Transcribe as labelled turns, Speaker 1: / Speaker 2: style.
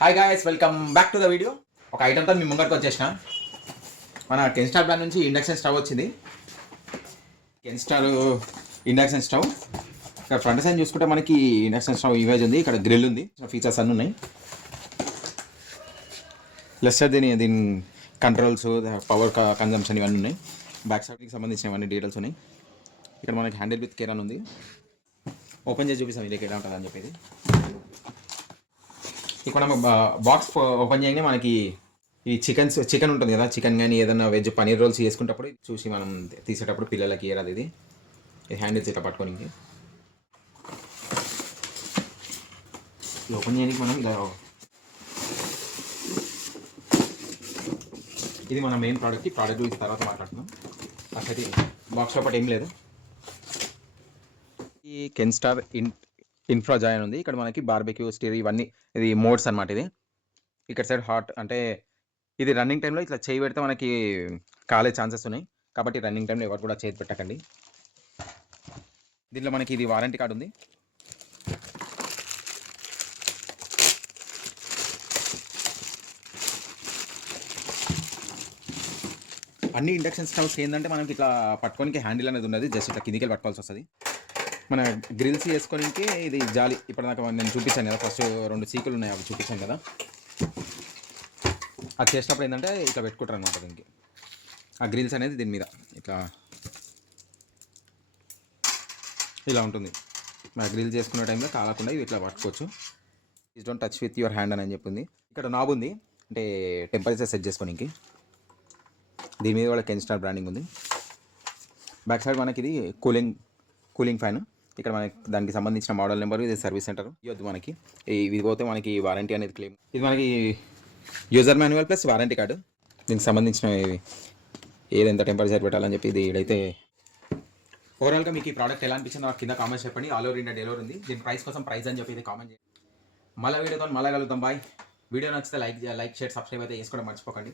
Speaker 1: Hi guys welcome back to the video ఒక ఐటమ్తో మీ ముంగరికి వచ్చేసిన. మన కెన్స్టార్ బ్రాండ్ నుంచి ఇండక్షన్ స్టవ్ వచ్చింది. కెన్స్టార్ ఇండక్షన్ స్టవ్ ఇక్కడ ఫ్రంట్ సైడ్ చూసుకుంటే మనకి ఇండక్షన్ స్టవ్ ఇమేజ్ ఉంది ఇక్కడ గ్రిల్ ఉంది. ఫీచర్స్ అన్నీ ఉన్నాయి. ప్లస్ సైడ్ దీని దీని కంట్రోల్స్ పవర్ కన్జంప్షన్ ఇవన్నీ ఉన్నాయి. బ్యాక్ సైడ్కి సంబంధించినవన్నీ డీటెయిల్స్ ఉన్నాయి. ఇక్కడ మనకి హ్యాండిల్ విత్ కేర్ అని ఉంది. ఓపెన్ చేసి చూపిస్తాం ఇది ఎక్కడ ఉంటుంది అని చెప్పేది. ఇక్కడ మనం బాక్స్ ఓపెన్ చేయగానే మనకి ఈ చికెన్ చికెన్ ఉంటుంది కదా చికెన్ కానీ ఏదైనా వెజ్ పనీర్ రోల్స్ చేసుకునేటప్పుడు చూసి మనం తీసేటప్పుడు పిల్లలకి ఇయ్యాలి ఇది. ఇది హ్యాండిల్స్ ఇట్లా పట్టుకొని ఓపెన్ చేయడానికి మనం ఇలా ఇది మన మెయిన్ ప్రోడక్ట్ ఈ ప్రోడక్ట్ గురించి తర్వాత మాట్లాడుతున్నాం అసలు బాక్స్ లోపల ఏం లేదు. ఈ కెన్స్టార్ ఇన్ ఇన్ఫ్రా జాయిన్ ఉంది. ఇక్కడ మనకి బార్బెక్యూ స్టీర్ ఇవన్నీ ఇది మోడ్స్ అనమాట ఇది. ఇక్కడ సైడ్ హాట్ అంటే ఇది రన్నింగ్ టైంలో ఇట్లా చేయి పెడితే మనకి కాలే ఛాన్సెస్ ఉన్నాయి. కాబట్టి రన్నింగ్ టైంలో ఎవరు కూడా చేతి పెట్టకండి. దీంట్లో మనకి ఇది వారంటీ కార్డు ఉంది. అన్ని ఇండక్షన్ స్టవ్స్ ఏంటంటే మనకి ఇట్లా పట్టుకోనికి హ్యాండిల్ అనేది ఉన్నది. జస్ట్ ఇట్లా కిందికి వెళ్ళి పట్టుకోవాల్సి వస్తుంది. మన గ్రిల్స్ చేసుకోనికి ఇది జాలి. ఇప్పుడు నాకు నేను చూపించాను కదా ఫస్ట్ రెండు సీకులు ఉన్నాయి అవి చూపించాను కదా. అది చేసినప్పుడు ఏంటంటే ఇట్లా పెట్టుకుంటారు అనమాట దీనికి. ఆ గ్రిల్స్ అనేది దీని మీద ఇట్లా ఇలా ఉంటుంది. మన గ్రిల్ చేసుకునే టైంలో కాలకుండా ఇవి ఇట్లా పట్టుకోవచ్చు. Is don't touch with your hand అని చెప్పింది. ఇక్కడ నాబ్ ఉంది అంటే టెంపరేచర్ సెట్ చేసుకోనికి. దీని మీద కూడా కెన్స్టార్ బ్రాండింగ్ ఉంది. బ్యాక్ సైడ్ మనకి ఇది కూలింగ్ కూలింగ్ ఫ్యాన్ ఇక్కడ మనకి దానికి సంబంధించిన మోడల్ నెంబర్ ఇది సర్వీస్ సెంటర్ ఇవ్వద్దు మనకి. ఇది పోతే మనకి వారంటీ అనేది క్లెయిమ్ ఇది మనకి user manual plus warranty card దీనికి సంబంధించిన ఏదెంత ఏది ఎంత టెంపరేచర్ పెట్టాలని చెప్పి ఇది ఇదైతే ఓవరాల్గా మీకు ఈ ప్రోడక్ట్ ఎలా అనిపించింది నాకు కింద కామెంట్స్ చెప్పండి. ఆల్ ఓవర్ ఇండియా డెలివరీ ఉంది. దీని ప్రైస్ కోసం ప్రైస్ అని చెప్పి ఇది కామెంట్ చేయండి. మళ్ళీ వీడియోతో మళ్ళీ కలుగుతాం బాయ్ వీడియో నచ్చితే లైక్ లైక్ షేర్ సబ్స్క్రైబ్ అయితే చేసుకోవడం మర్చిపోకండి.